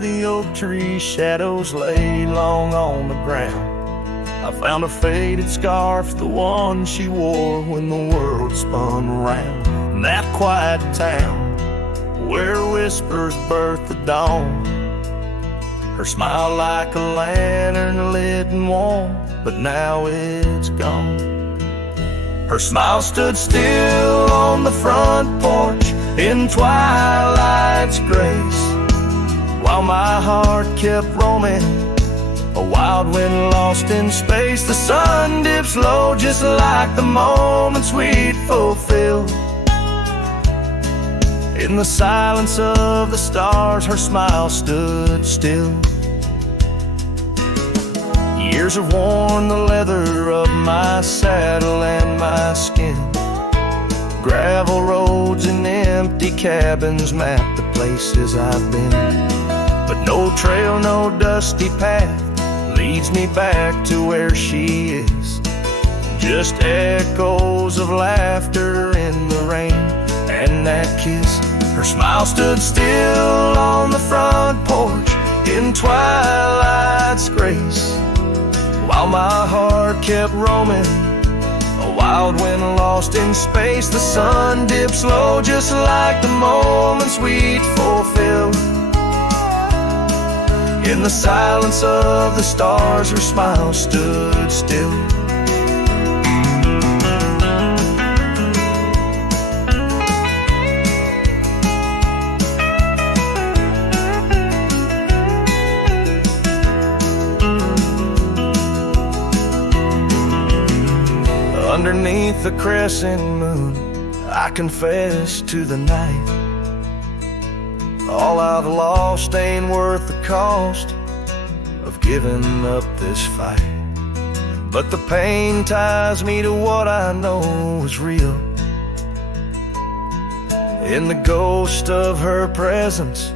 the oak tree shadows lay long on the ground. I found a faded scarf, the one she wore when the world spun around. In that quiet town where whispers birth the dawn, her smile like a lantern lit and warm, but now it's gone. Her smile stood still on the front porch in twilight's grace, while my heart kept roaming, a wild wind lost in space. The sun dips low just like the moments we'd fulfilled. In the silence of the stars, her smile stood still. Years have worn the leather of my saddle and my skin. Gravel roads and empty cabins map the places I've been, but no trail, no dusty path leads me back to where she is. Just echoes of laughter in the rain and that kiss. Her smile stood still on the front porch in twilight's grace, while my heart kept roaming, a wild wind lost in space. The sun dips low just like the moments we'd fulfilled. In the silence of the stars, her smile stood still. Underneath the crescent moon, I confess to the night, all I've lost ain't worth the cost of giving up this fight. But the pain ties me to what I know is real. In the ghost of her presence,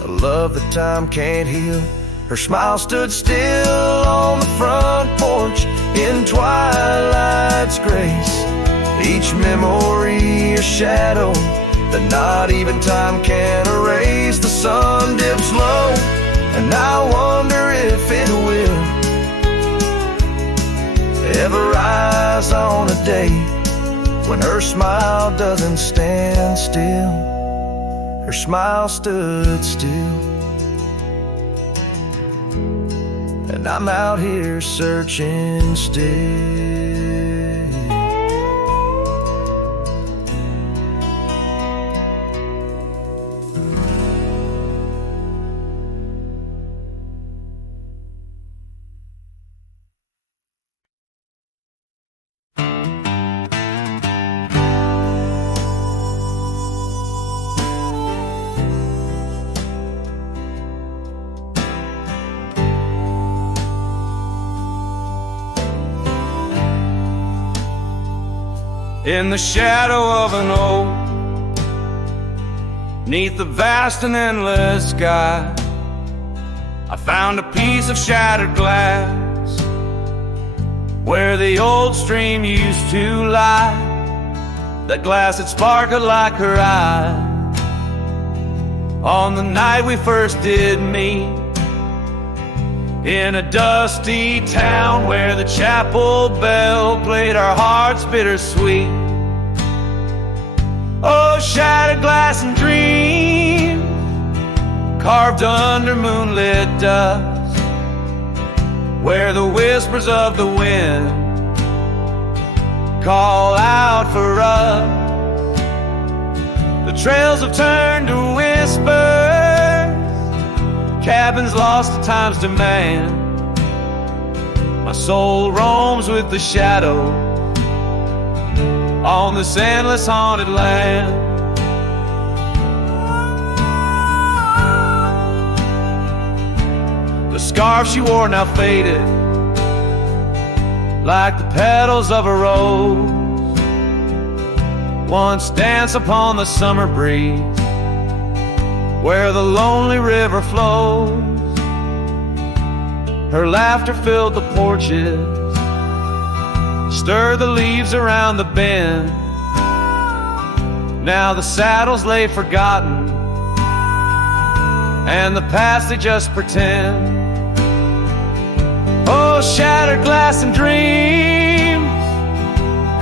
a love that time can't heal. Her smile stood still on the front porch in twilight's grace, each memory a shadow that not even time can erase. The sun dips low, and I wonder if it will ever rise on a day when her smile doesn't stand still. Her smile stood still, and I'm out here searching still. In the shadow of an oak, 'neath the vast and endless sky, I found a piece of shattered glass where the old stream used to lie. That glass had sparkled like her eyes on the night we first did meet, in a dusty town where the chapel bell played our hearts bittersweet. Oh, shattered glass and dreams carved under moonlit dust, where the whispers of the wind call out for us. The trails have turned to whispers, cabins lost to time's demand. My soul roams with the shadow on this endless haunted land. The scarf she wore now faded like the petals of a rose, once danced upon the summer breeze where the lonely river flows. Her laughter filled the porches, stirred the leaves around the bend. Now the saddles lay forgotten and the past they just pretend. Oh, shattered glass and dreams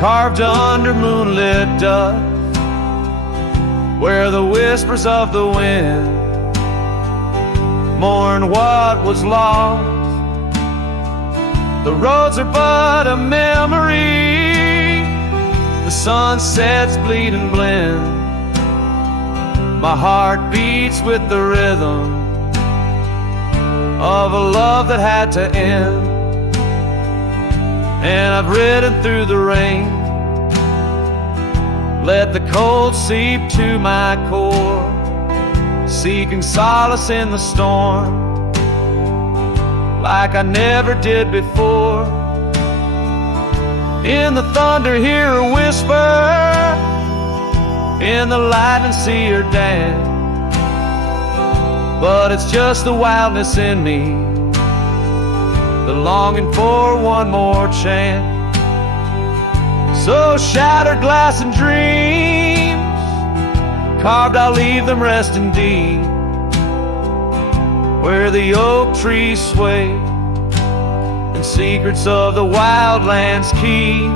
carved under moonlit dust, where the whispers of the wind mourn what was lost. The roads are but a memory, the sunsets bleed and blend. My heart beats with the rhythm of a love that had to end. And I've ridden through the rain, let the cold seep to my core, seeking solace in the storm like I never did before. In the thunder hear her whisper, in the lightning see her dance. But it's just the wildness in me, the longing for one more chance. So shattered glass and dreams carved, I'll leave them resting deep, where the oak trees sway and secrets of the wildlands keep.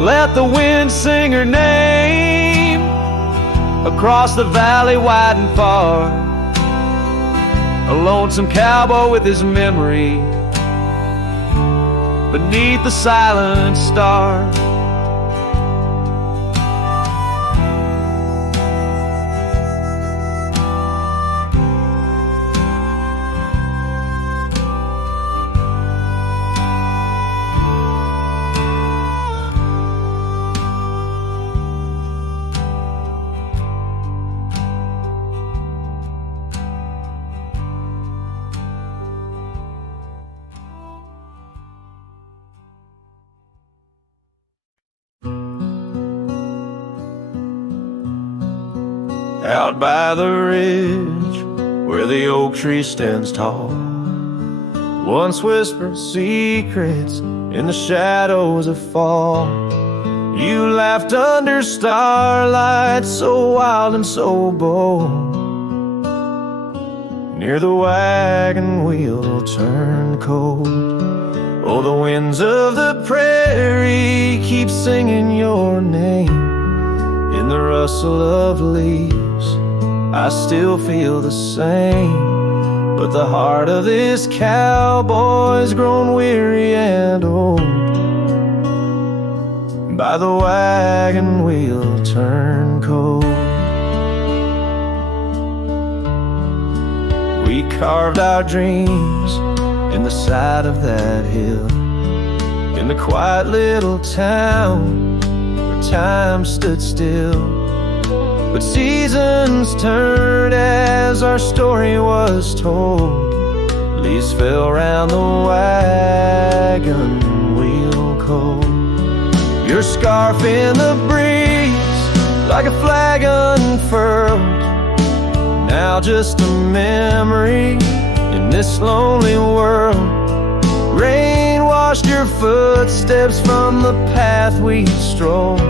Let the wind sing her name across the valley wide and far, a lonesome cowboy with his memory beneath the silent stars. Out by the ridge where the oak tree stands tall, once whispered secrets in the shadows of fall. You laughed under starlight so wild and so bold. Near the wagon wheel turned cold. Oh, the winds of the prairie keep singing your name. In the rustle of leaves I still feel the same, but the heart of this cowboy's grown weary and old. By the wagon wheel turned cold. We carved our dreams in the side of that hill, in the quiet little town where time stood still. But seasons turned as our story was told. Leaves fell round the wagon wheel cold. Your scarf in the breeze like a flag unfurled, now just a memory in this lonely world. Rain washed your footsteps from the path we strolled,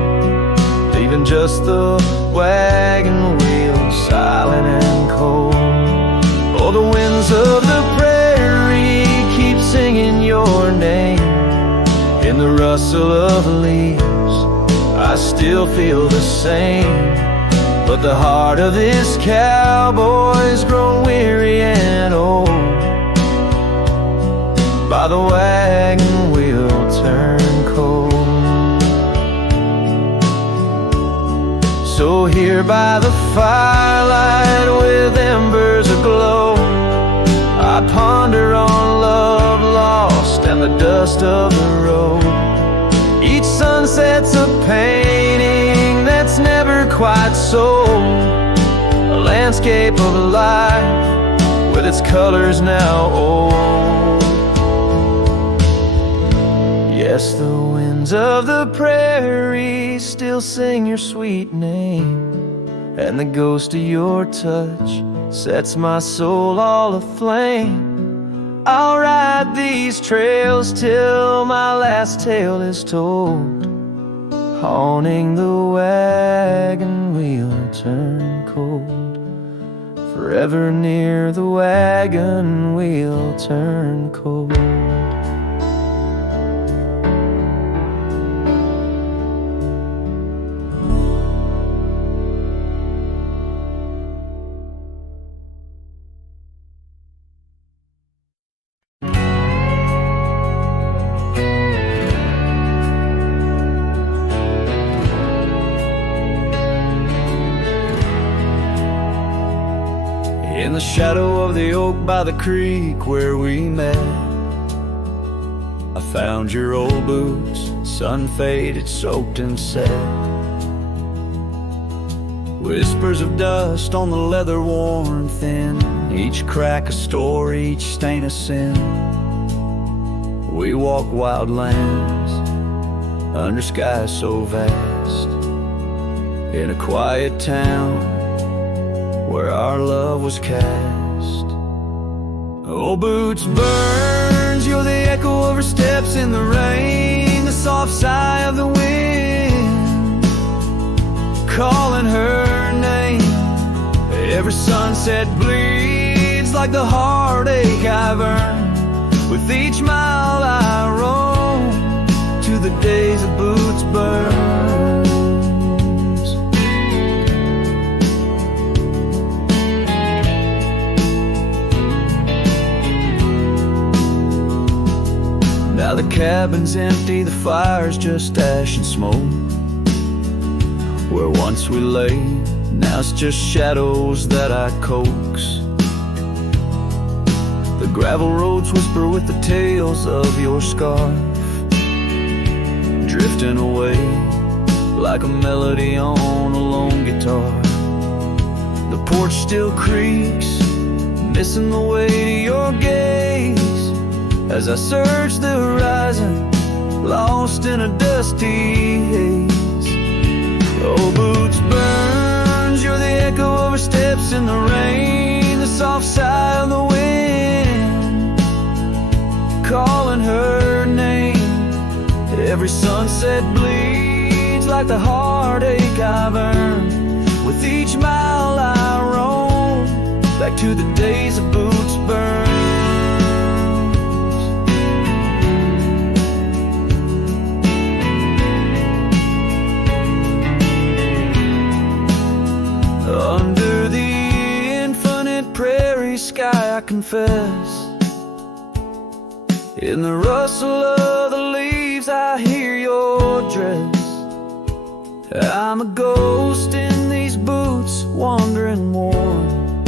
leaving just the wagon wheel silent and cold. Oh, the winds of the prairie keep singing your name. In the rustle of leaves I still feel the same, but the heart of this cowboy's grown weary and old. By the wagon wheel turned cold. So here by the firelight with embers aglow, I ponder on love lost and the dust of the road. Each sunset's a painting that's never quite sold, a landscape of life with its colors now old. Yes, the winds of the prairie still sing your sweet name, and the ghost of your touch sets my soul all aflame. I'll ride these trails till my last tale is told, haunting the wagon wheel turned cold forever near the wagon wheel turn cold. In the shadow of the oak by the creek where we met, I found your old boots, sun-faded, soaked and set. Whispers of dust on the leather worn thin, each crack a story, each stain a sin. We walk wild lands under skies so vast, in a quiet town where our love was cast. Old boots burns, you're the echo of her steps in the rain, the soft sigh of the wind calling her name. Every sunset bleeds like the heartache I've earned. With each mile I roam to the days of boots burn. Now the cabin's empty, the fire's just ash and smoke. Where once we lay, now it's just shadows that I coax. The gravel roads whisper with the tales of your scarf, drifting away like a melody on a lone guitar. The porch still creaks, missing the way to your gaze, as I search the horizon, lost in a dusty haze. Old boots burns, you're the echo of her steps in the rain, the soft sigh of the wind calling her name. Every sunset bleeds like the heartache I've earned. With each mile I roam back to the days of boots burn. Under the infinite prairie sky I confess, in the rustle of the leaves I hear your dress. I'm a ghost in these boots, wandering worn,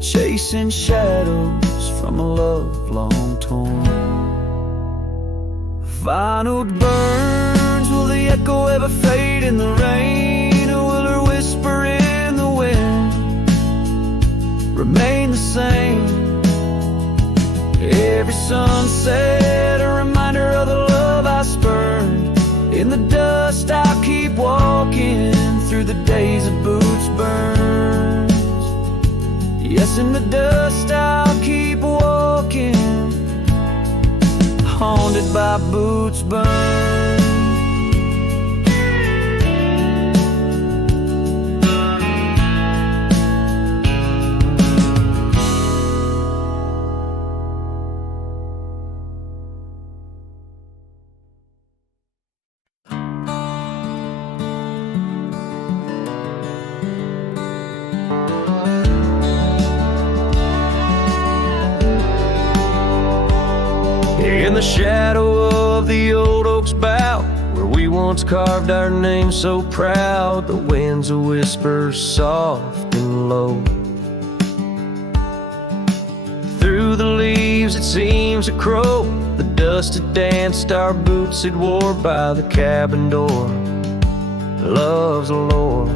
chasing shadows from a love long torn. Vinyl burns, will the echo ever fade in the rain, or will her whisper in the wind remain the same? Every sunset a reminder of the love I spurned. In the dust I'll keep walking through the days of boots burns. Yes, in the dust I'll keep walking, haunted by boots burns. In the shadow of the old oak's bough, where we once carved our name so proud, the wind's a whisper soft and low. Through the leaves it seems a crow, the dust had danced our boots it wore by the cabin door. Love's a lore.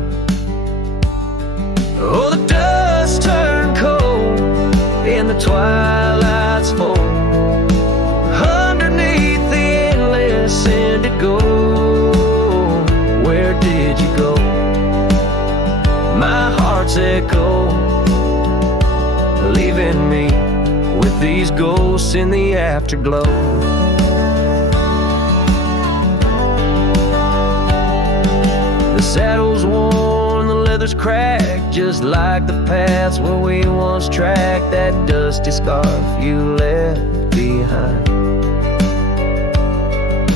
Oh, the dust turned cold in the twilight's fold. Underneath the endless indigo, where did you go? My heart's echo, leaving me with these ghosts in the afterglow. The saddle's worn, the leather's cracked, just like the paths where we once tracked that dusty scarf you left behind.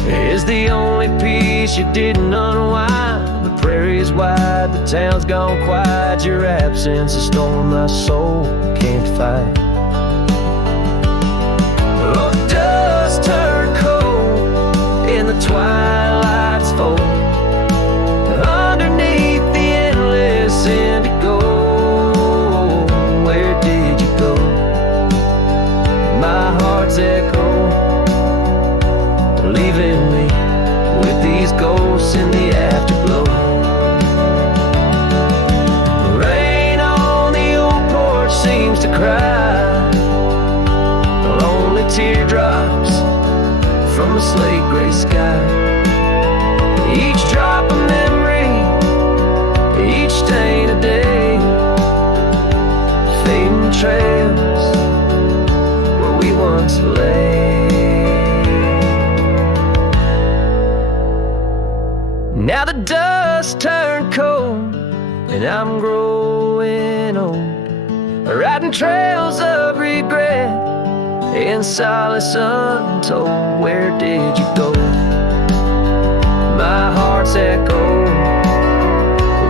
Is the only piece you didn't unwind. The prairie's wide, the town's gone quiet. Your absence, a storm my soul can't fight. Oh, dust turned cold in the twilight's fold, underneath the endless indigo. Where did you go? My heart's echo, leaving me with these ghosts in the afterglow. Rain on the old porch seems to cry, lonely teardrops from the slate gray sky. Each drop a memory, each stain a day, fading trails where we once lay. Now the dust turned cold and I'm growing old, riding trails of regret in solace untold. Where did you go? My heart's echo,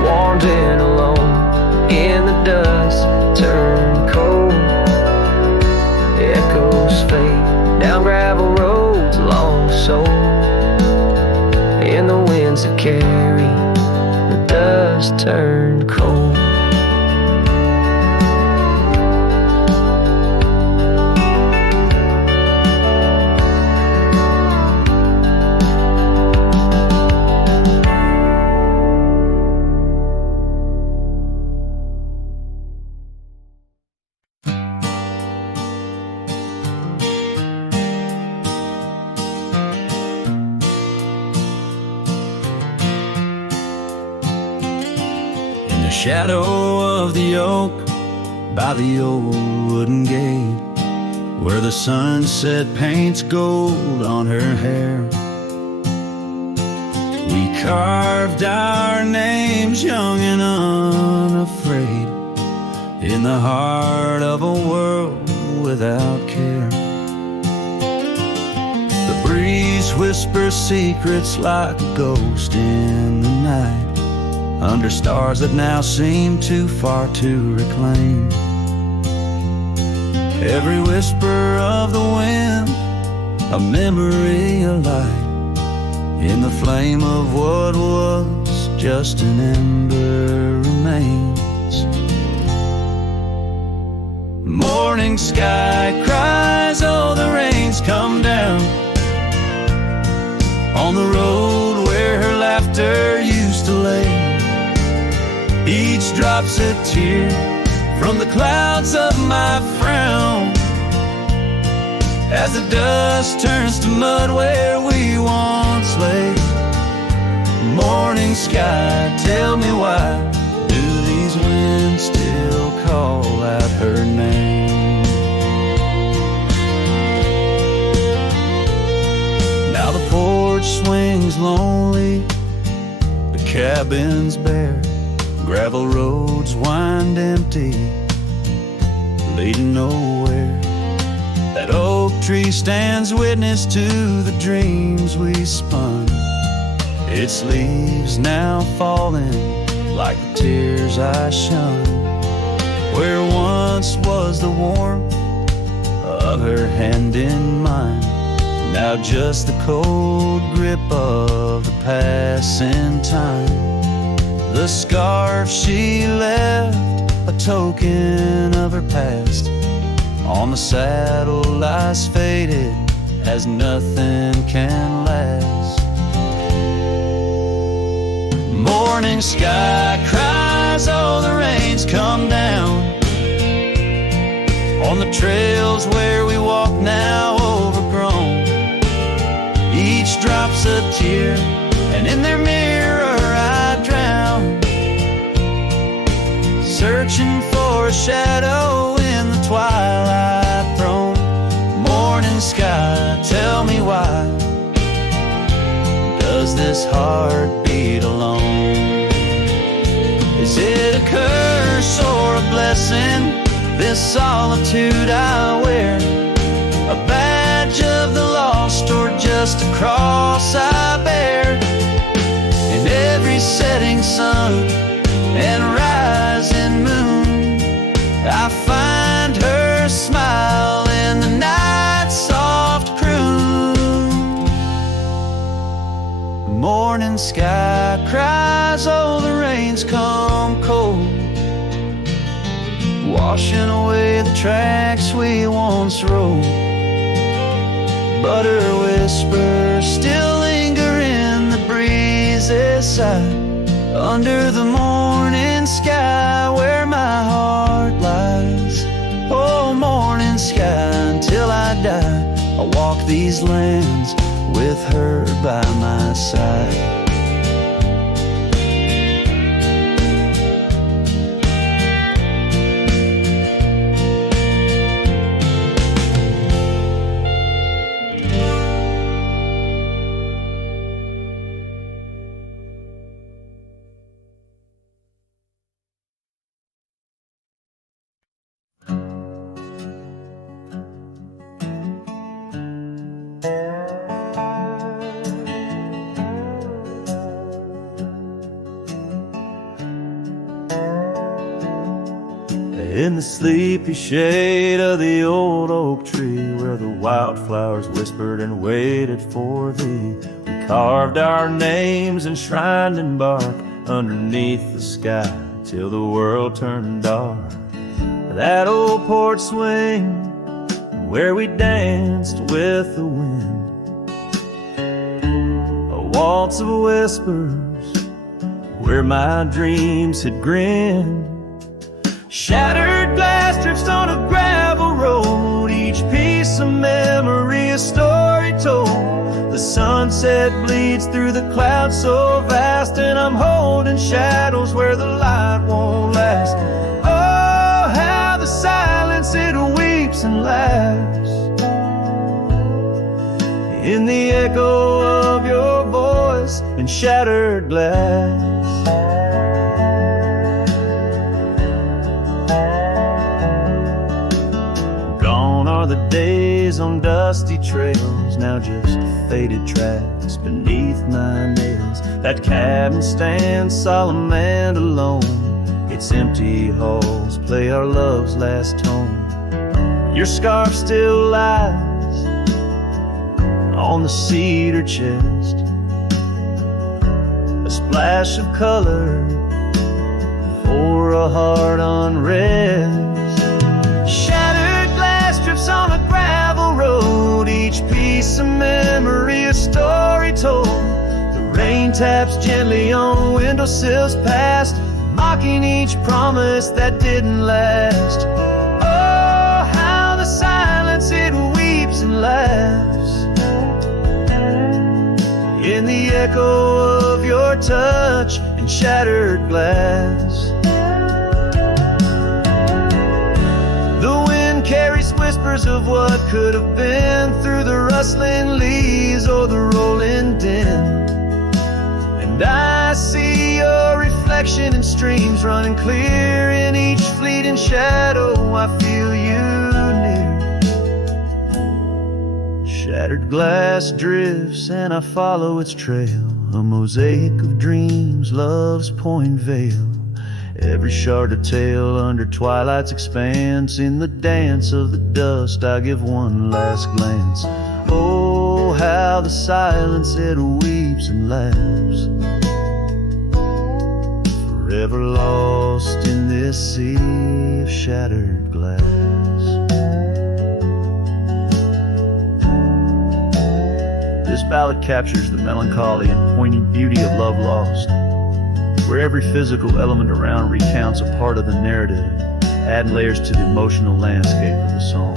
warmed and alone in the dust turned cold. Echoes fade down gravel roads long so, in the winds that carry the dust turned cold. Shadow of the oak by the old wooden gate, where the sunset paints gold on her hair. We carved our names young and unafraid in the heart of a world without care. The breeze whispers secrets like a ghost in the night, under stars that now seem too far to reclaim. Every whisper of the wind, a memory alight in the flame of what was just an ember remains. Morning sky cries, oh, the rain's come down on the road where her laughter used to lay. Each drop's a tear from the clouds of my frown, as the dust turns to mud where we once lay. Morning sky, tell me why do these winds still call out her name? Now the porch swings lonely, the cabin's bare, gravel roads wind empty, leading nowhere. That oak tree stands witness to the dreams we spun, its leaves now falling like the tears I shunned. Where once was the warmth of her hand in mine, now just the cold grip of the passing time. The scarf she left, a token of her past, on the saddle lies faded as nothing can last. Morning sky cries, oh, the rain's come down on the trails where we walk now overgrown. Each drop's a tear, and in their mirror I drown, searching for a shadow in the twilight thrown. Morning sky, tell me why does this heart beat alone? Is Is it a curse or a blessing, this solitude I wear? A badge of the lost or just a cross I bear? In every setting sun and rising moon, I find her smile in the night's soft croon. The morning sky cries, oh, the rain's come cold, washing away the tracks we once rode. But her whispers still linger in the breeze's side, under the morning sky where my heart lies. Oh, morning sky, until I die, I'll walk these lands with her by my side. In the sleepy shade of the old oak tree, where the wildflowers whispered and waited for thee, we carved our names enshrined in bark underneath the sky till the world turned dark. That old porch swing where we danced with the wind, a waltz of whispers where my dreams had grinned. Shattered glass drifts on a gravel road, each piece of memory a story told. The sunset bleeds through the clouds so vast, and I'm holding shadows where the light won't last. Oh, how the silence it weeps and laughs in the echo of your voice and shattered glass. Are the days on dusty trails, now just faded tracks beneath my nails. That cabin stands solemn and alone, its empty halls play our love's last tone. Your scarf still lies on the cedar chest, a splash of color for a heart unrest. On a gravel road, each piece of memory a story told. The rain taps gently on windowsills past, mocking each promise that didn't last. Oh, how the silence it weeps and laughs in the echo of your touch and shattered glass. Carries whispers of what could have been through the rustling leaves or the rolling din. And I see your reflection in streams running clear in each fleeting shadow. I feel you near. Shattered glass drifts and I follow its trail, a mosaic of dreams, love's point veil. Every shard of tale under twilight's expanse, in the dance of the dust I give one last glance. Oh, how the silence it weeps and laughs, forever lost in this sea of shattered glass. This ballad captures the melancholy and poignant beauty of love lost, where every physical element around recounts a part of the narrative, adding layers to the emotional landscape of the song.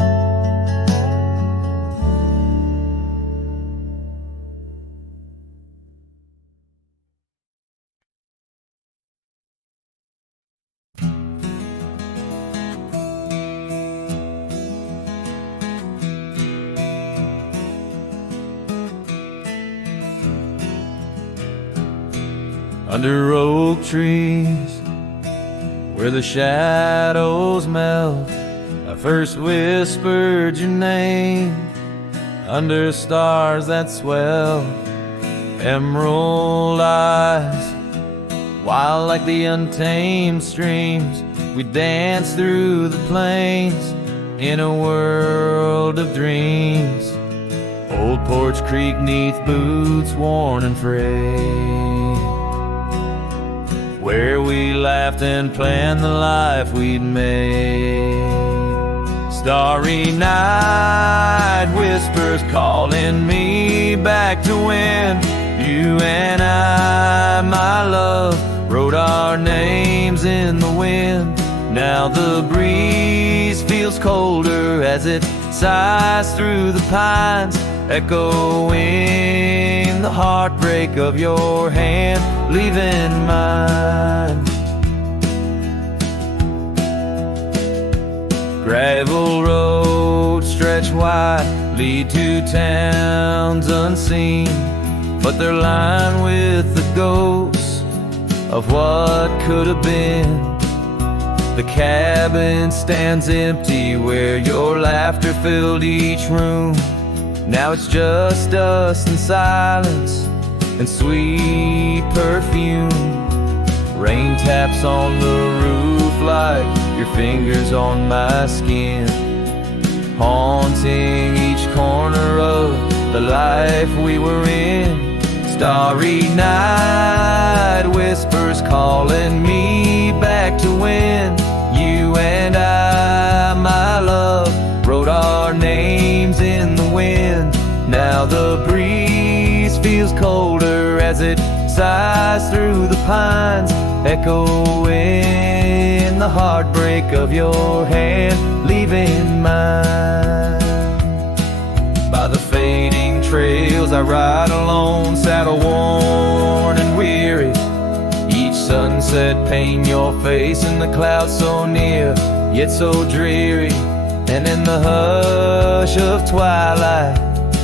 Under oak trees, where the shadows melt. I first whispered your name under stars that swell, emerald eyes, wild like the untamed streams. We danced through the plains in a world of dreams. Old Porch Creek neath boots worn and frayed, where we laughed and planned the life we'd made. Starry night whispers calling me back to when you and I, my love, wrote our names in the wind. Now the breeze feels colder as it sighs through the pines, echoing the heartbreak of your hand, leaving mine. Gravel roads stretch wide, lead to towns unseen, but they're lined with the ghosts of what could have been. The cabin stands empty where your laughter filled each room. Now it's just us and silence and sweet perfume. Rain taps on the roof like your fingers on my skin, haunting each corner of the life we were in. Starry night whispers calling me back to when you and I, my love, wrote our names in the wind. Now the breeze feels colder as it sighs through the pines, echoing the heartbreak of your hand, leaving mine. By the fading trails I ride alone, saddle worn and weary. Each sunset paint your face in the clouds so near, yet so dreary. And in the hush of twilight,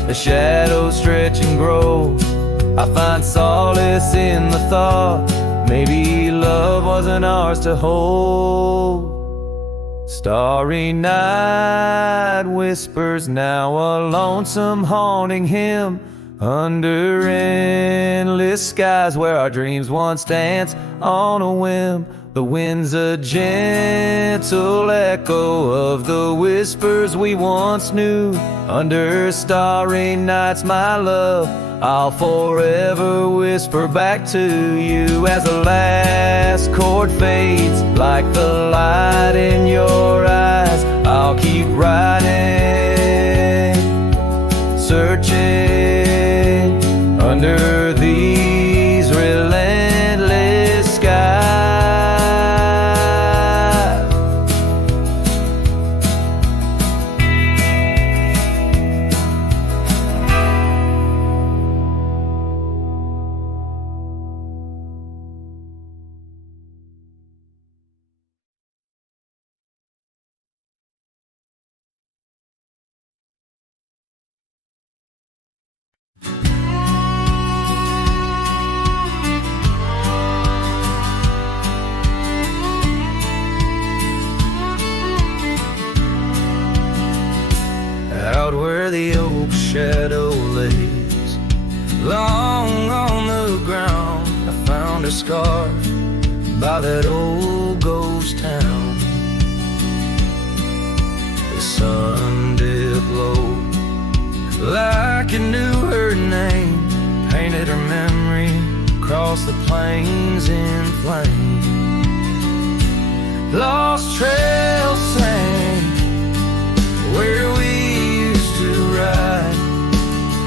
the shadows stretch and grow. I find solace in the thought maybe love wasn't ours to hold. Starry night whispers now a lonesome haunting hymn under endless skies where our dreams once danced on a whim. The wind's a gentle echo of the whispers we once knew. Under starry nights, my love, I'll forever whisper back to you as the last chord fades like the light in your eyes. I'll keep riding, searching under these relentless skies. Out where the oak shadow lays long on the ground, I found a scar by that old ghost town. The sun dipped low like it knew her name, painted her memory across the plains in flame. Lost trails sang where we used to ride,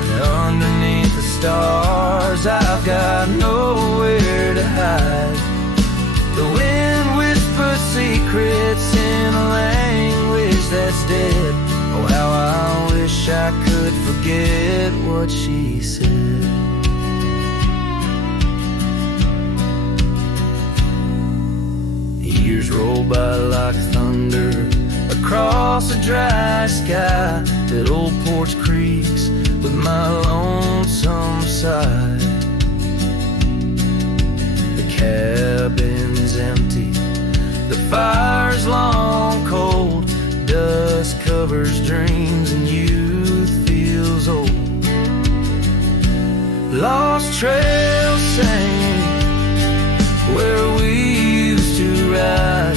and underneath the stars I've got nowhere to hide. The wind whispers secrets in a language that's dead. Oh, how I wish I could forget what she said. Years roll by like thunder across a dry sky that old Porch Creeks with my lonesome side. The cabin's empty, The fire's long cold, dust covers dreams, and youth feels old. Lost trails sing where we used to ride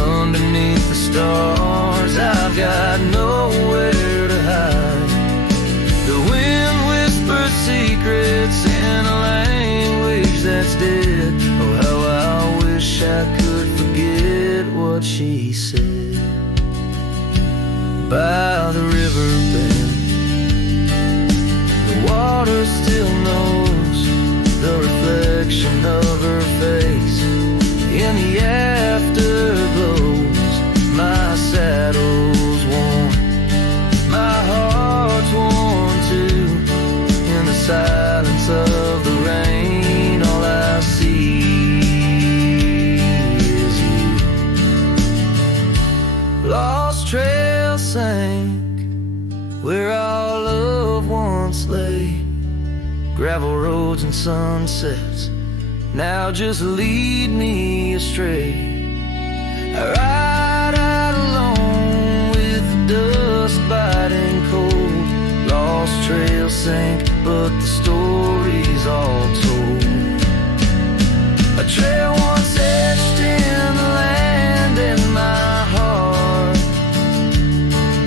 underneath the stars. I've got nowhere to hide. The wind whispers secrets in a language that's dead. Oh, how I wish I could forget what she said. By the river bend, the water still knows the reflection of her face in the afterglows. My saddle's warm, my heart's warm too. In the silence of the rain, all I see is you. Lost trail sank where our love once lay. Gravel roads and sunsets now just lead me astray. I ride out alone with the dust biting cold. Lost trail sank, but the story's all told. A trail once etched in the land in my heart,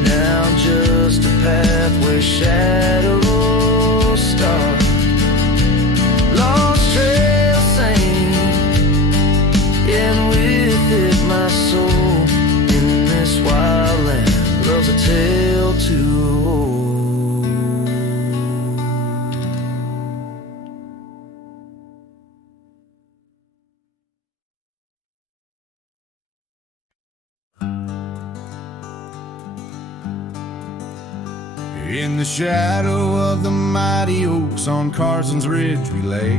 now just a path where shadows start. Lost trail sank, and with it my soul in this wild land loves a tale to hold. In the shadow of the mighty oaks on Carson's Ridge we lay,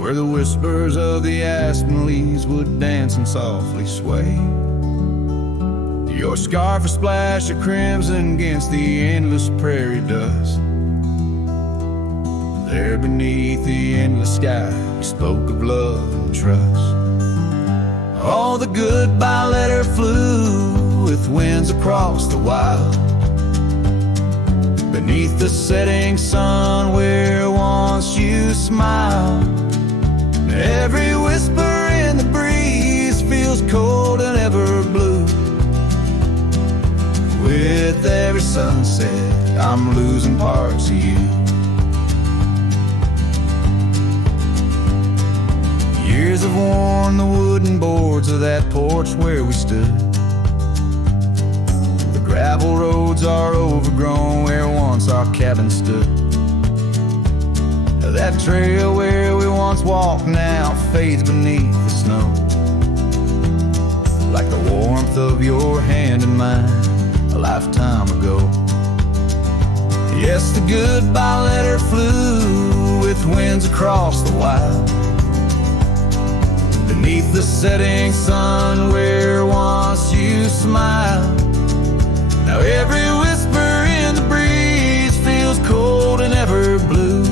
where the whispers of the aspen leaves would dance and softly sway. Your scarf a splash of crimson against the endless prairie dust. There beneath the endless sky we spoke of love and trust. All the goodbye letter flew with winds across the wild, beneath the setting sun where once you smiled. Every whisper in the breeze feels cold and ever blue. With every sunset I'm losing parts of you. Years have worn the wooden boards of that porch where we stood. The gravel roads are overgrown where once our cabin stood. That trail where we once walked now fades beneath the snow, like the warmth of your hand in mine a lifetime ago. Yes, the goodbye letter flew with winds across the wild, beneath the setting sun where once you smiled. Now every whisper in the breeze feels cold and ever blue.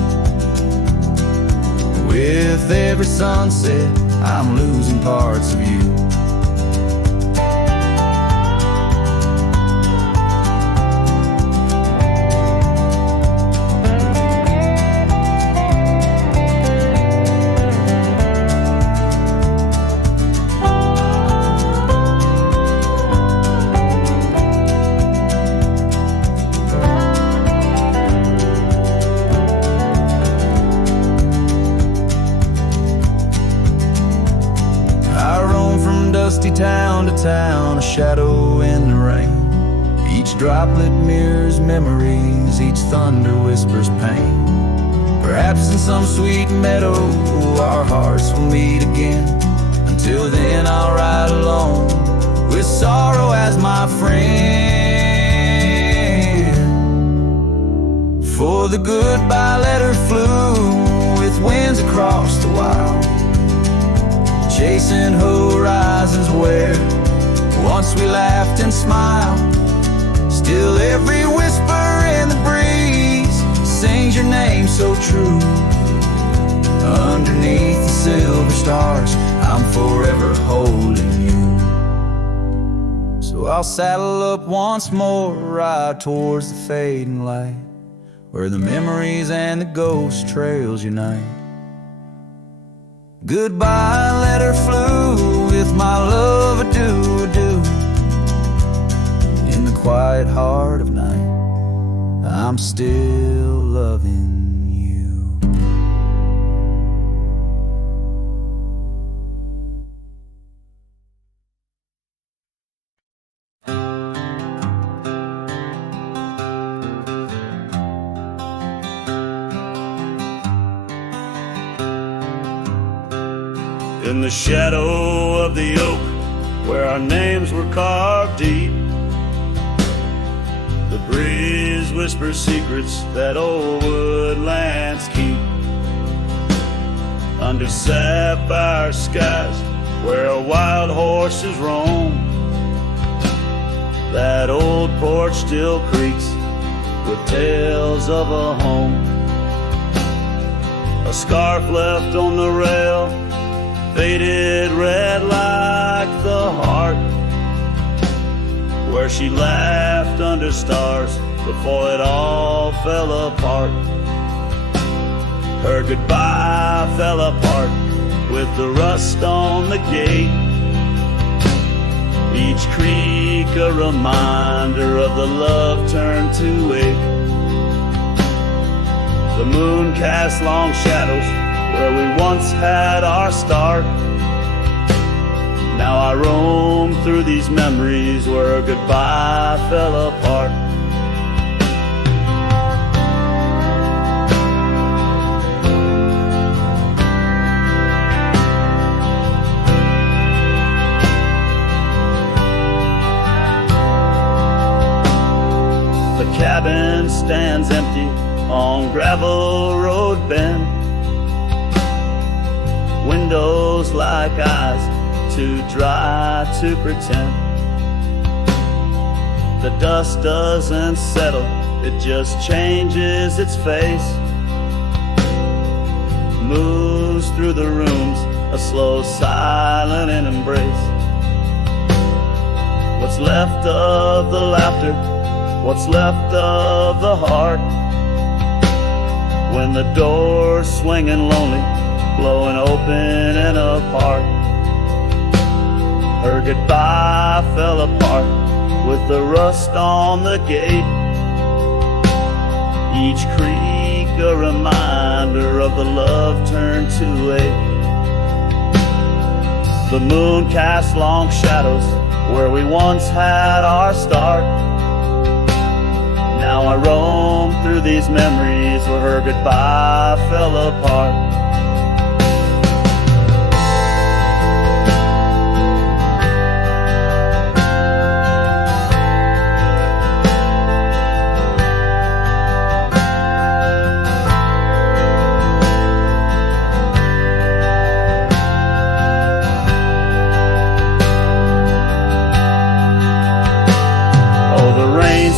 With every sunset, I'm losing parts of you. Town to town, a shadow in the rain. Each droplet mirrors memories, each thunder whispers pain. Perhaps in some sweet meadow our hearts will meet again. Until then I'll ride alone with sorrow as my friend. For the goodbye letter flew with winds across the wild, chasing horizons where once we laughed and smiled. Still every whisper in the breeze sings your name so true. Underneath the silver stars I'm forever holding you. So I'll saddle up once more, ride towards the fading light, where the memories and the ghost trails unite. Goodbye letter flew with my love, adieu, adieu. In the quiet heart of night, I'm still loving you. In the shadow of the oak, where our names were carved deep, the breeze whispers secrets that old woodlands keep. Under sapphire skies, where wild horses roam, that old porch still creaks with tales of a home. A scarf left on the rail, faded red like the heart where she laughed under stars before it all fell apart. Her goodbye fell apart with the rust on the gate, each creak a reminder of the love turned to ache. The moon cast long shadows where we once had our start. Now I roam through these memories where a goodbye fell apart. The cabin stands empty on gravel road bend, windows like eyes too dry to pretend. The dust doesn't settle, it just changes its face, moves through the rooms, a slow silent embrace. What's left of the laughter, what's left of the heart, when the door's swinging lonely, blowing open and apart. Her goodbye fell apart with the rust on the gate, each creak a reminder of the love turned to ache. The moon casts long shadows where we once had our start. Now I roam through these memories where her goodbye fell apart.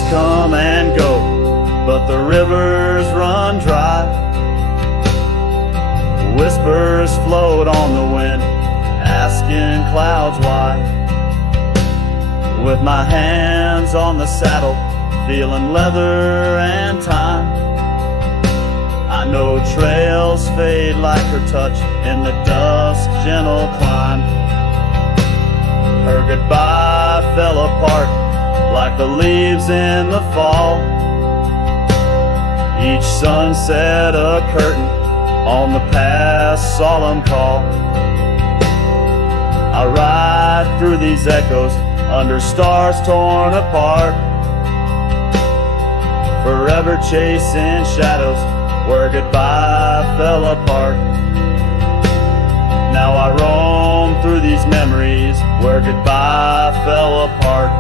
Come and go, but the rivers run dry. Whispers float on the wind, asking clouds why. With my hands on the saddle, feeling leather and time, I know trails fade like her touch in the dusk gentle climb. Her goodbye fell apart like the leaves in the fall. Each sunset a curtain on the past solemn call. I ride through these echoes under stars torn apart, forever chasing shadows where goodbye fell apart. Now I roam through these memories where goodbye fell apart.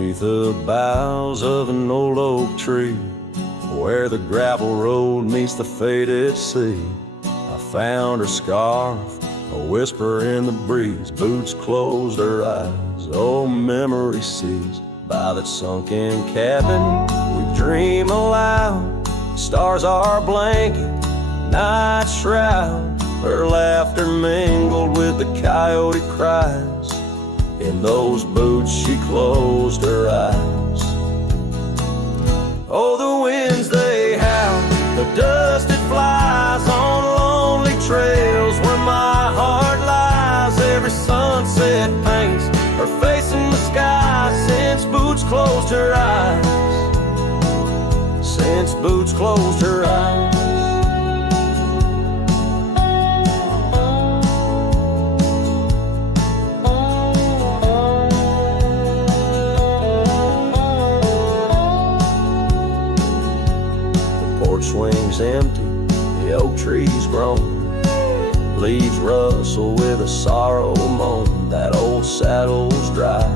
'neath the boughs of an old oak tree, where the gravel road meets the faded sea. I found her scarf, a whisper in the breeze. Boots closed her eyes, oh memory seized. By that sunken cabin, we dream aloud. Stars are blanket, night shroud. Her laughter mingled with the coyote cries. In those boots she closed her eyes. Oh, the winds they howl, the dust it flies on lonely trails where my heart lies. Every sunset paints her face in the sky since Boots closed her eyes. Since Boots closed her eyes. Swings empty, the oak tree's grown. Leaves rustle with a sorrow moan. That old saddle's dry,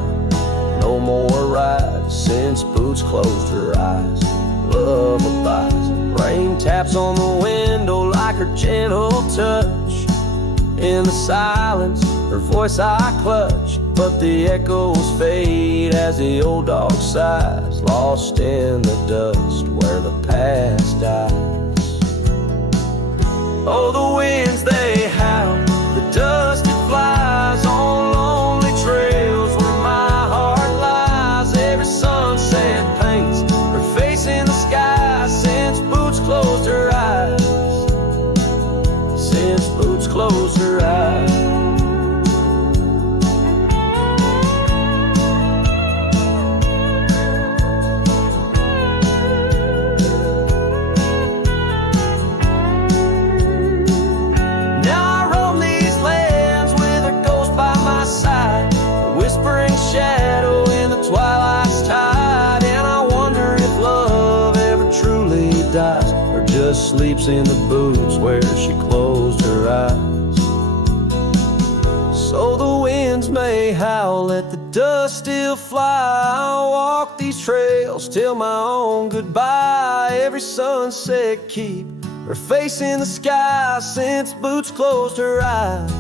no more rides since Boots closed her eyes. Love abides, rain taps on the window like her gentle touch. In the silence, her voice I clutch, but the echoes fade as the old dog sighs, lost in the dust where the past dies. Oh, the winds they howl, the dust it flies on lonely trails where my heart lies. Every sunset paints her face in the sky since Boots closed her eyes. Since Boots closed her eyes. Shadow in the twilight's tide, and I wonder if love ever truly dies, or just sleeps in the boots where she closed her eyes. So the winds may howl, let the dust still fly. I'll walk these trails till my own goodbye. Every sunset keep her face in the sky since Boots closed her eyes.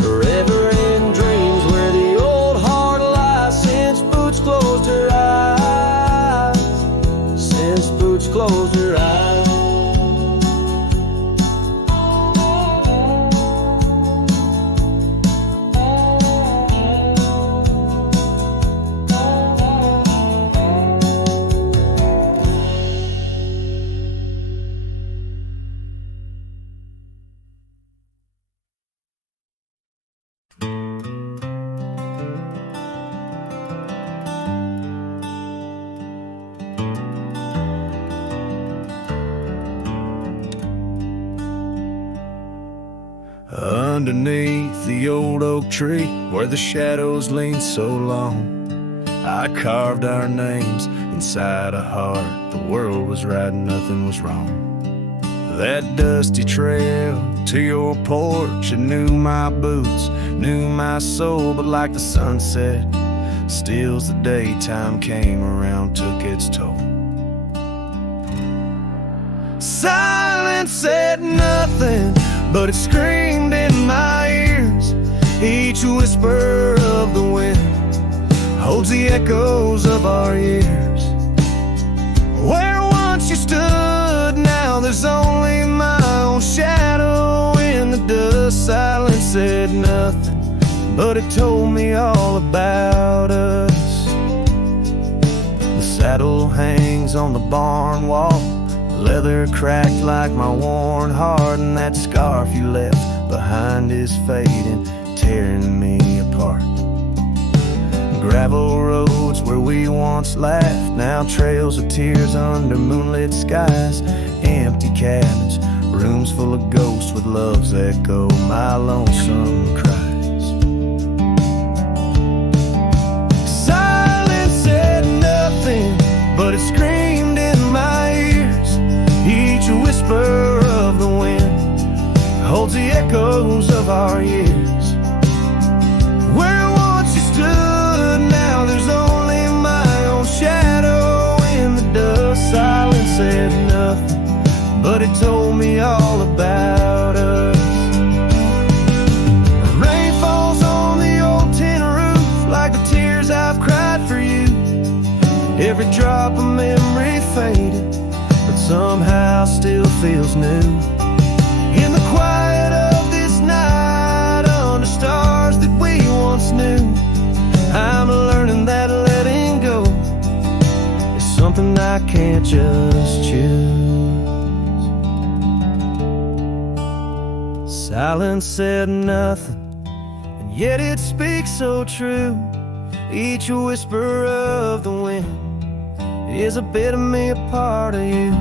Forever in dreams where the old heart lies since Boots closed her eyes. Since Boots closed her eyes. Underneath the old oak tree where the shadows lean so long, I carved our names inside a heart. The world was right and nothing was wrong. That dusty trail to your porch, it knew my boots, knew my soul. But like the sunset steals the daytime came around, took its toll. Silence said nothing, but it screamed in my ears. Each whisper of the wind holds the echoes of our years. Where once you stood, now there's only my own shadow in the dust. Silence said nothing, but it told me all about us. The saddle hangs on the barn wall, leather cracked like my worn heart, and that scarf you left behind is fading, tearing me apart. Gravel roads where we once laughed, now trails of tears under moonlit skies. Empty cabins, rooms full of ghosts with love's echo, my lonesome cries. Silence said nothing, but it screamed in my ears. Each whisper of the wind holds the echoes of our years. Where once you stood, now but it told me all about us. Rain falls on the old tin roof like the tears I've cried for you. Every drop of memory faded, but somehow still feels new. In the quiet of this night, under stars that we once knew, I'm learning that letting go is something I can't just choose. Silence said nothing, and yet it speaks so true. Each whisper of the wind is a bit of me, a part of you.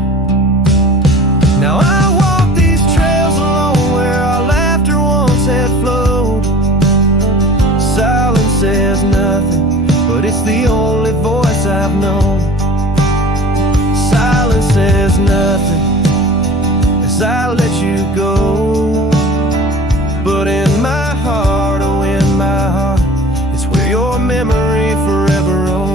Now I walk these trails alone where our laughter once had flowed. Silence says nothing, but it's the only voice I've known. Silence says nothing as I let you go. But in my heart, oh in my heart, it's where your memory forever owns.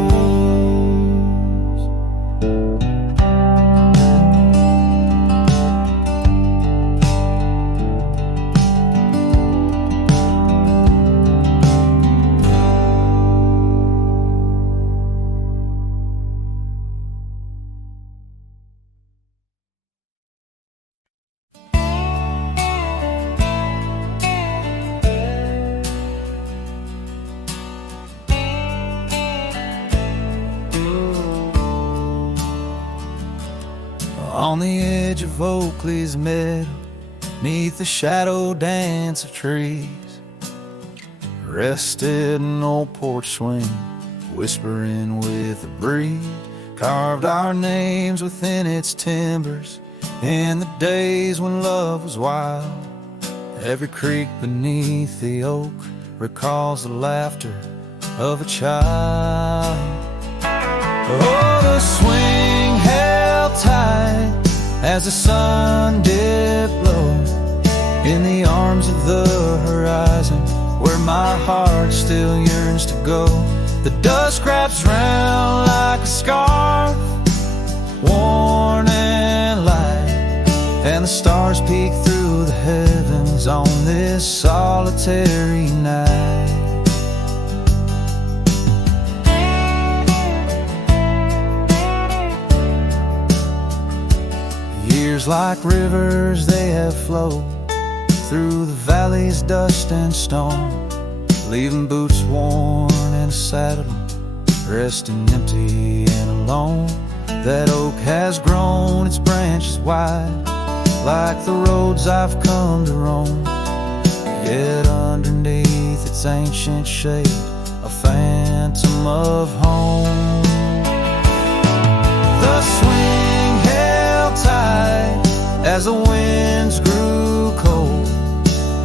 On the edge of Oakley's meadow, neath the shadow dance of trees, rested an old porch swing, whispering with the breeze. Carved our names within its timbers in the days when love was wild. Every creek beneath the oak recalls the laughter of a child. Oh, the swing held tight as the sun dipped low in the arms of the horizon, where my heart still yearns to go. The dust wraps round like a scarf, worn and light, and the stars peek through the heavens on this solitary night. Years like rivers they have flowed through the valley's dust and stone, leaving boots worn and a saddle, resting empty and alone. That oak has grown its branches wide, like the roads I've come to roam. Yet underneath its ancient shade, a phantom of home. The swing held tight as the winds grew cold,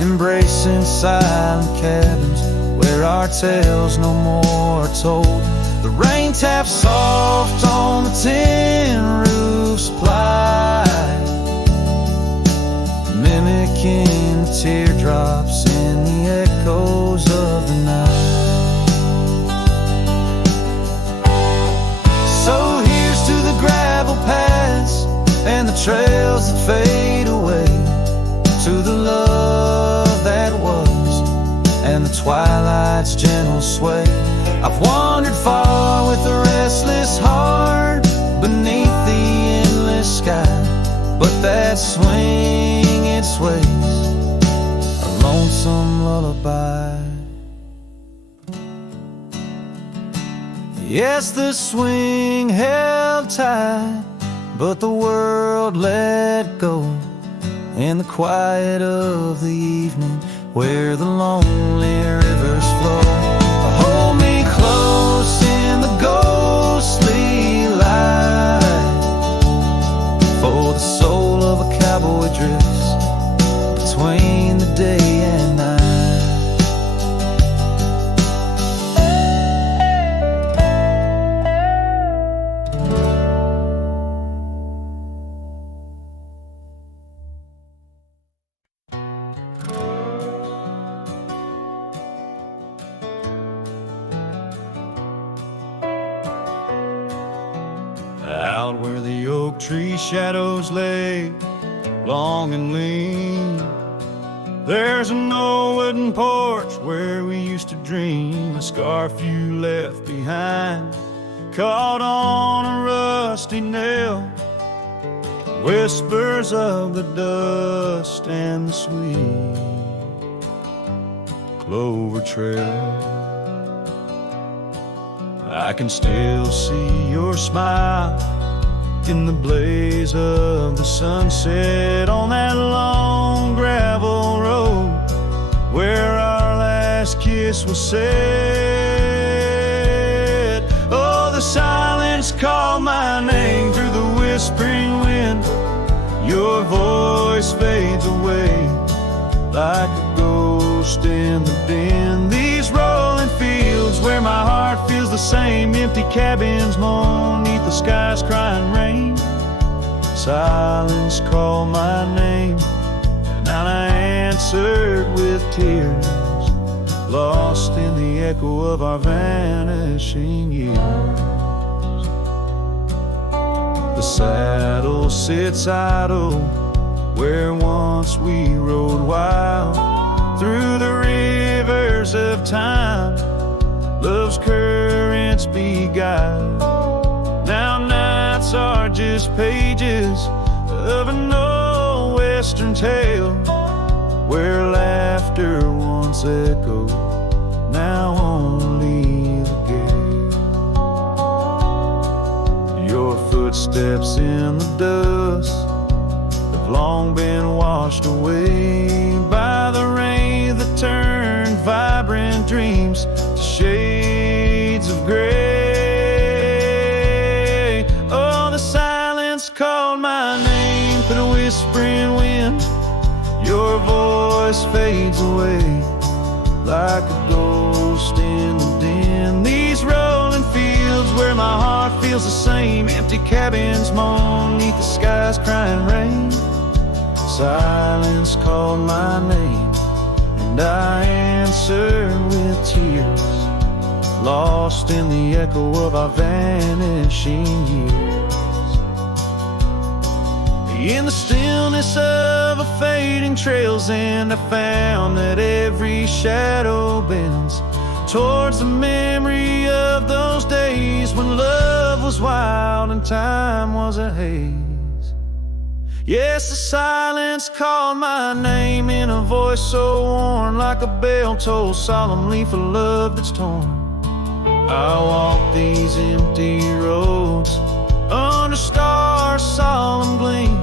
embracing silent cabins where our tales no more are told. The rain taps soft on the tin roof's ply, mimicking the teardrops in the echoes of the night. So here's to the gravel paths and the trails that fade away, to the love that was and the twilight's gentle sway. I've wandered far with a restless heart beneath the endless sky, but that swing it sways, a lonesome lullaby. Yes, the swing held tight, but the world let go in the quiet of the evening, where the lonely rivers flow. Hold me close in the ghostly light, for the soul of a cowboy drifts between the day and night. Out where the oak tree shadows lay, long and lean. There's an old wooden porch where we used to dream, a scarf you left behind, caught on a rusty nail, whispers of the dust and the sweet clover trail. I can still see your smile in the blaze of the sunset on that long gravel road where our last kiss was said. Oh, the silence called my name through the whispering wind. Your voice fades away like a ghost in the din. These rolling fields where my heart feels the same, empty cabins moan neath the sky's crying rain. Silence called my name, and I answered with tears, lost in the echo of our vanishing years. The saddle sits idle where once we rode wild through the rivers of time, love's currents beguiled. Now nights are just pages of an old western tale where laughter once echoed, now only the gale. Your footsteps in the dust have long been washed away by the rain that turned vibrant dreams to shades of gray. Oh, the silence called my name through the whispering wind. Your voice fades away like a ghost in the din. These rolling fields where my heart feels the same, empty cabins moan neath the sky's crying rain. Silence called my name, and I answered with tears, lost in the echo of our vanishing years. In the stillness of a fading trail's end, I found that every shadow bends towards the memory of those days when love was wild and time was a haze. Yes, the silence called my name in a voice so worn, like a bell toll solemnly for love that's torn. I walk these empty roads under stars' solemn gleam,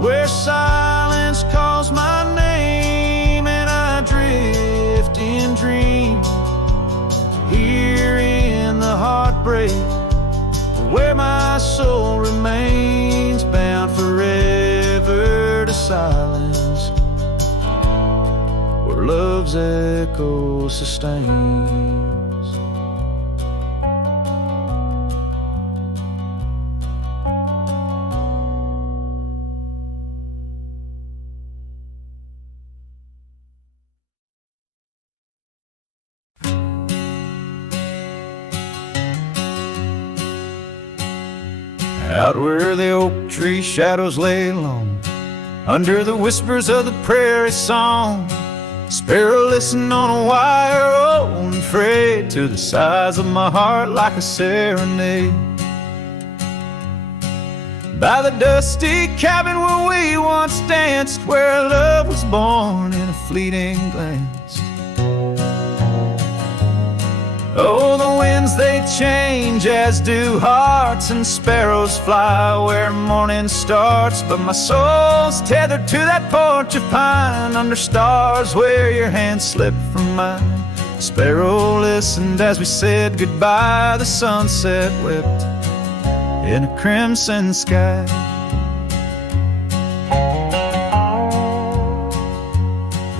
where silence calls my name and I drift in dream. Here in the heartbreak, where my soul remains bound forever to silence, where love's echo sustains. Out where the oak tree shadows lay long, under the whispers of the prairie song, sparrow listen on a wire, oh, and frayed to the size of my heart like a serenade. By the dusty cabin where we once danced, where love was born in a fleeting glance. Oh, the winds they change, as do hearts, and sparrows fly where morning starts. But my soul's tethered to that porch of pine, under stars where your hand slipped from mine. Sparrow listened as we said goodbye. The sunset wept in a crimson sky.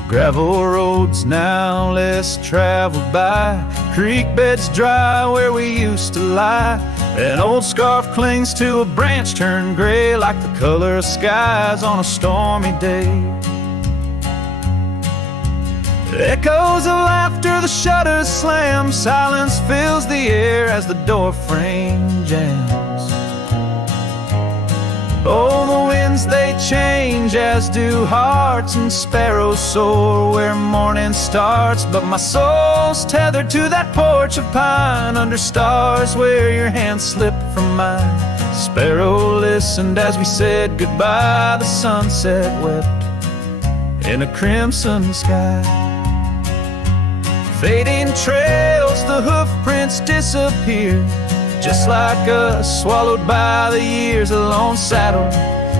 Gravel roads now less traveled by, creek beds dry where we used to lie. An old scarf clings to a branch turned gray, like the color of skies on a stormy day. Echoes of laughter, the shutters slam, silence fills the air as the door frame jams. Oh, the winds they change, change, as do hearts, and sparrows soar where morning starts. But my soul's tethered to that porch of pine under stars where your hand slipped from mine. Sparrow listened as we said goodbye. The sunset wept in a crimson sky. Fading trails, the hoof prints disappear, just like us, swallowed by the years. A lone saddle,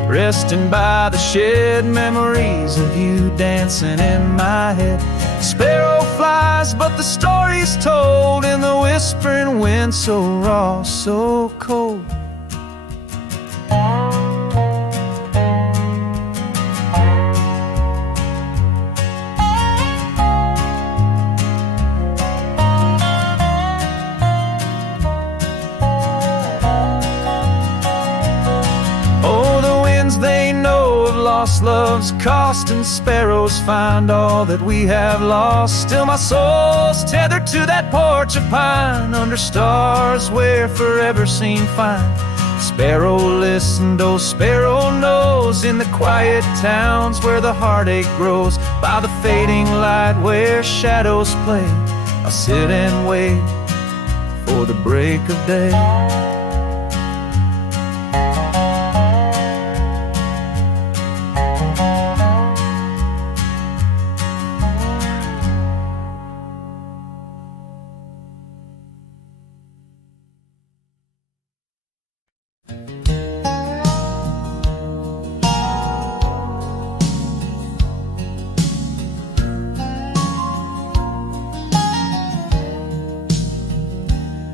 resting by the shed, memories of you dancing in my head. Sparrow flies, but the story's told in the whispering wind, so raw, so cold. Lost love's cost, and sparrows find all that we have lost. Still my soul's tethered to that porch of pine under stars where forever seemed fine. Sparrow listened, oh sparrow knows, in the quiet towns where the heartache grows. By the fading light where shadows play, I'll sit and wait for the break of day.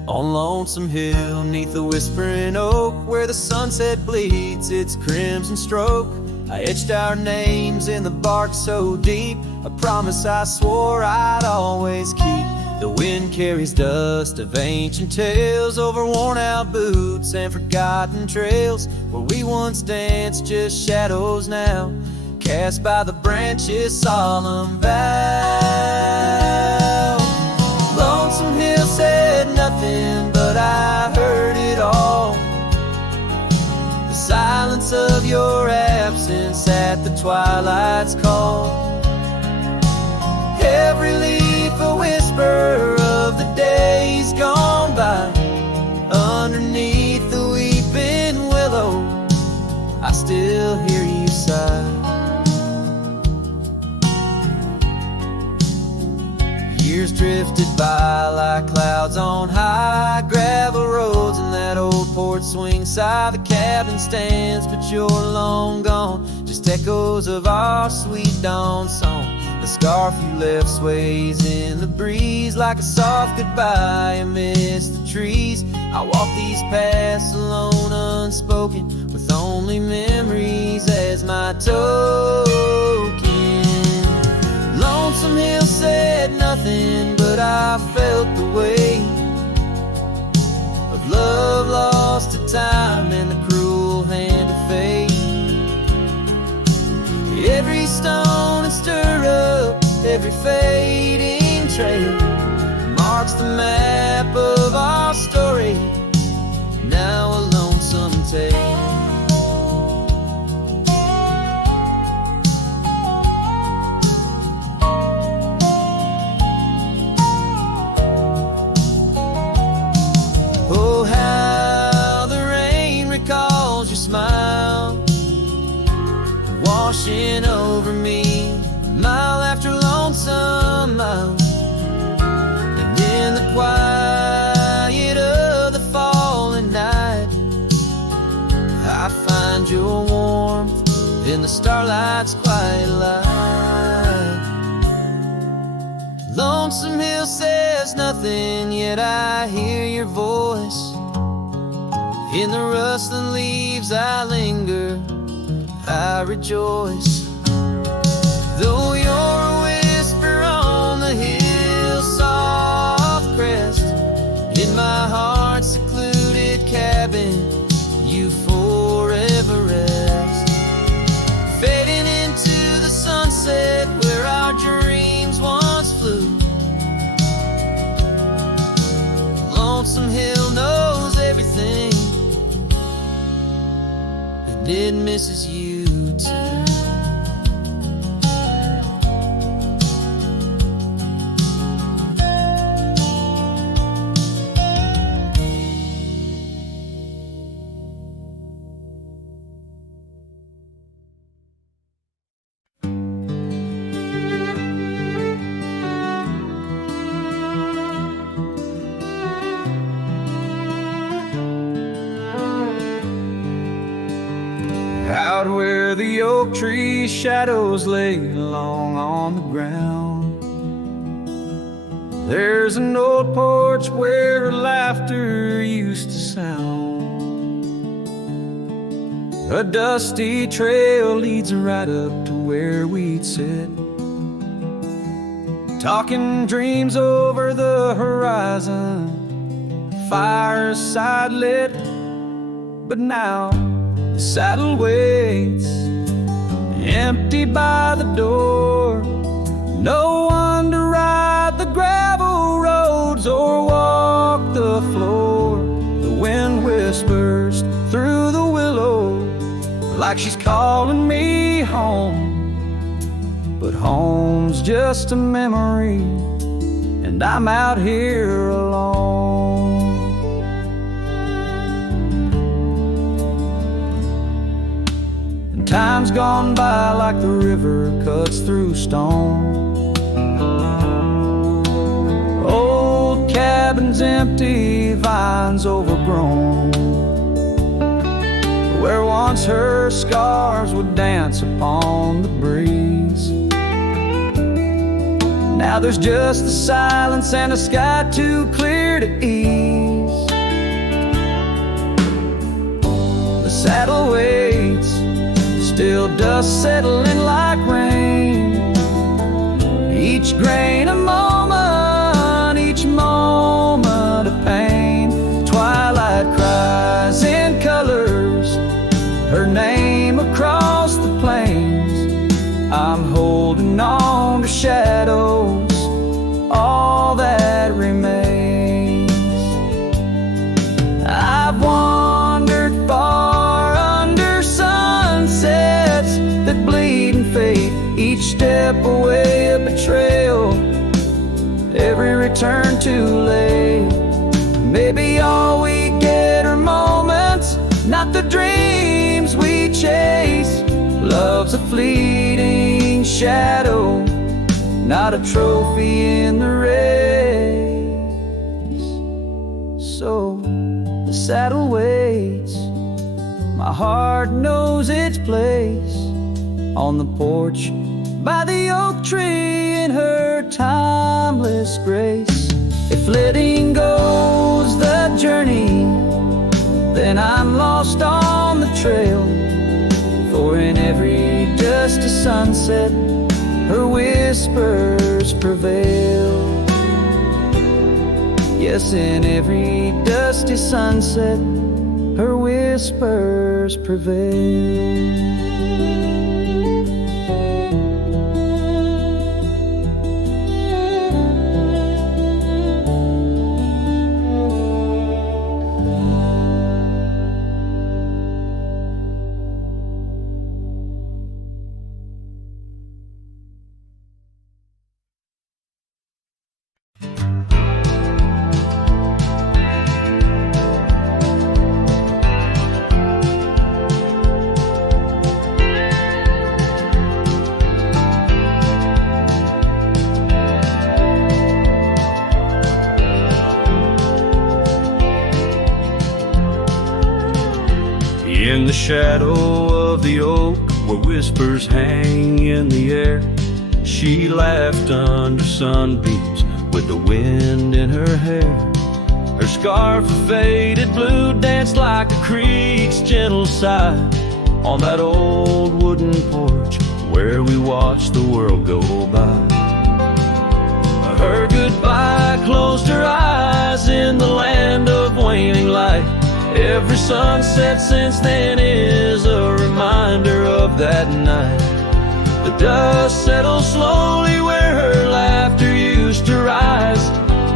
On Lonesome Hill, neath the whispering oak, where the sunset bleeds its crimson stroke, I etched our names in the bark so deep, a promise I swore I'd always keep. The wind carries dust of ancient tales over worn-out boots and forgotten trails, where we once danced just shadows now, cast by the branches' solemn vow. Lonesome Hill said nothing, but I heard it all. The silence of your absence at the twilight's call. Every leaf a whisper of the days gone by. Underneath the weeping willow, I still hear you sigh. Years drifted by like clouds on high, gravel roads and that old porch swing side. The cabin stands, but you're long gone, just echoes of our sweet dawn song. The scarf you left sways in the breeze like a soft goodbye amidst the trees. I walk these paths alone, unspoken, with only memories as my token. Lonesome Hill said nothing, but I felt the weight of love lost to time and the cruel hand of fate. Every stone and stirrup, every fading trail marks the map of our story, now a lonesome tale. Oh, how the rain recalls your smile, washing over me, mile after lonesome mile. And in the quiet of the falling night, I find your warmth in the starlight's quiet light. Lonesome Hill says nothing, yet I hear your voice. In the rustling leaves I linger, I rejoice. Though you're a whisper on the hill's soft crest, in my heart's secluded cabin you forever rest. Fading into the sunset where our dreams once flew, Lonesome Hill knows everything, and it misses you too. oak tree shadows lay along on the ground. There's an old porch where laughter used to sound. A dusty trail leads right up to where we'd sit, talking dreams over the horizon, fireside lit. But now the saddle waits, empty by the door. No one to ride the gravel roads or walk the floor. The wind whispers through the willow like she's calling me home. But home's just a memory, and I'm out here alone. And time's gone by like the river cuts through stone. Old cabins empty, vines overgrown, where once her scars would dance upon the breeze. Now there's just the silence and a sky too clear to ease. The saddle waits, still dust settling like rain. Each grain a moment, each moment a pain. Twilight cries in colors, her name across the plains. I'm holding on to shadows, all that remains. I've wandered far under sunsets that bleed and fade. Each step away a betrayal, every return too late. Maybe all we get are moments, not the dreams we chase. Love's a fleeting shadow, not a trophy in the race. So the saddle waits, my heart knows its place on the porch by the oak tree in her timeless grace. If letting go's the journey, then I'm lost on the trail. For in every dusty sunset, her whispers prevail. Yes, in every dusty sunset, her whispers prevail. In the shadow of the oak, where whispers hang in the air, she laughed under sunbeams with the wind in her hair. Her scarf of faded blue danced like the creek's gentle sigh on that old wooden porch where we watched the world go by. Her goodbye closed her eyes in the land of waning light. Every sunset since then is a reminder of that night. The dust settles slowly where her laughter used to rise.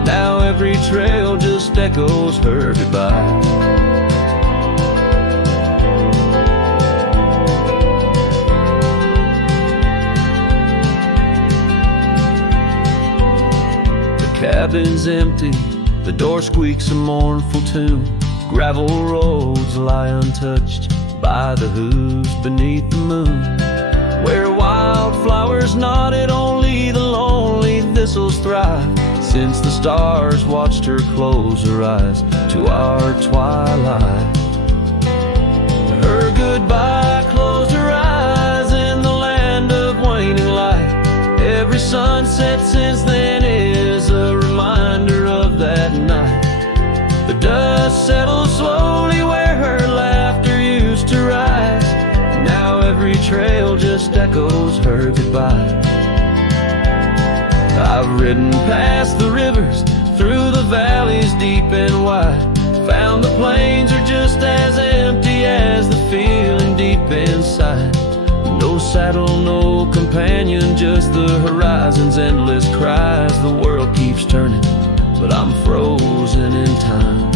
Now every trail just echoes her goodbye. The cabin's empty, the door squeaks a mournful tune. Gravel roads lie untouched by the hooves beneath the moon. Where wildflowers nodded, only the lonely thistles thrive. Since the stars watched her close her eyes to our twilight. Her goodbye closed her eyes in sunset since then is a reminder of that night. The dust settles slowly where her laughter used to rise. Now every trail just echoes her goodbye. I've ridden past the rivers, through the valleys deep and wide. Found the plains are just as empty as the feeling deep inside. No saddle, no companion, just the horizon's endless cries. The world keeps turning, but I'm frozen in time.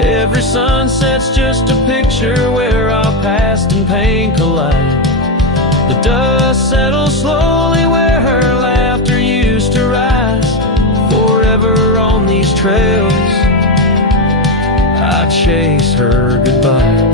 Every sunset's just a picture where our past and pain collide. The dust settles slowly where her laughter used to rise. Forever on these trails, I chase her goodbye.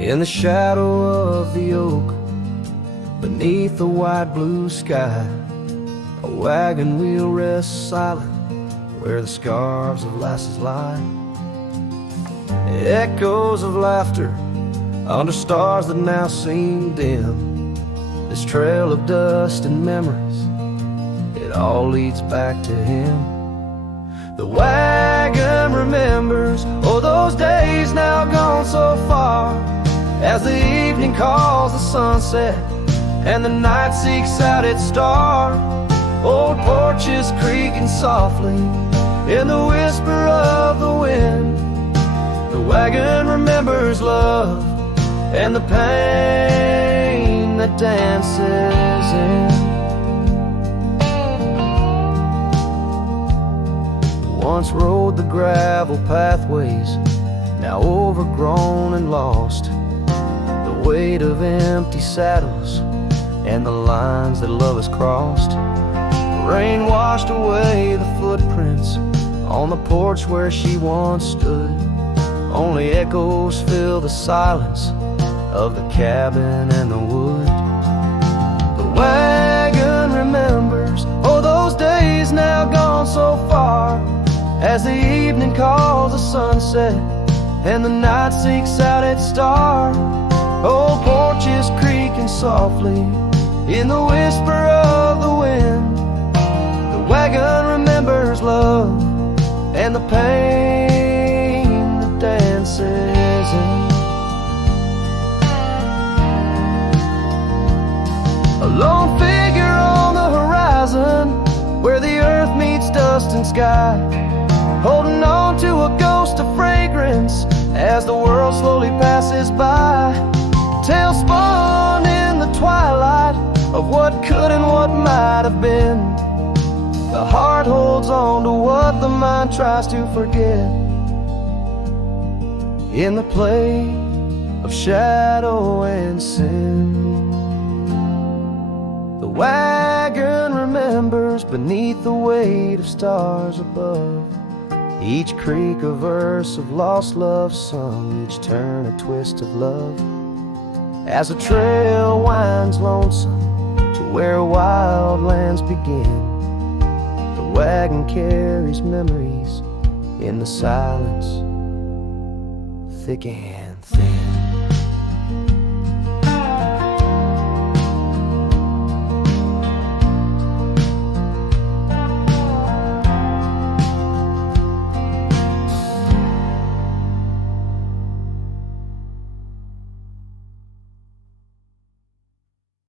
In the shadow of the oak, beneath the wide blue sky, a wagon wheel rests silent where the scarves of lasses lie. Echoes of laughter under stars that now seem dim. This trail of dust and memories, it all leads back to him. The wagon remembers, oh, those days now gone so far, as the evening calls the sunset and the night seeks out its star. Old porches creaking softly in the whisper of the wind. The wagon remembers love and the pain that dances in. Once rode the gravel pathways, now overgrown and lost. The weight of empty saddles and the lines that love has crossed. Rain washed away the footprints on the porch where she once stood. Only echoes fill the silence of the cabin and the wood. The wagon remembers, oh, those days now gone so far, as the evening calls the sunset and the night seeks out its star. Old porches creaking softly in the whisper of the wind. The wagon remembers love and the pain that dances in. A lone figure on the horizon where the earth meets dust and sky, holding on to a ghost of fragrance as the world slowly passes by. Tale spun in the twilight of what could and what might have been. The heart holds on to what the mind tries to forget. In the play of shadow and sin, the wagon remembers beneath the weight of stars above. Each creak a verse of lost love sung, each turn a twist of love. As the trail winds lonesome to where wild lands begin, the wagon carries memories in the silence thick in.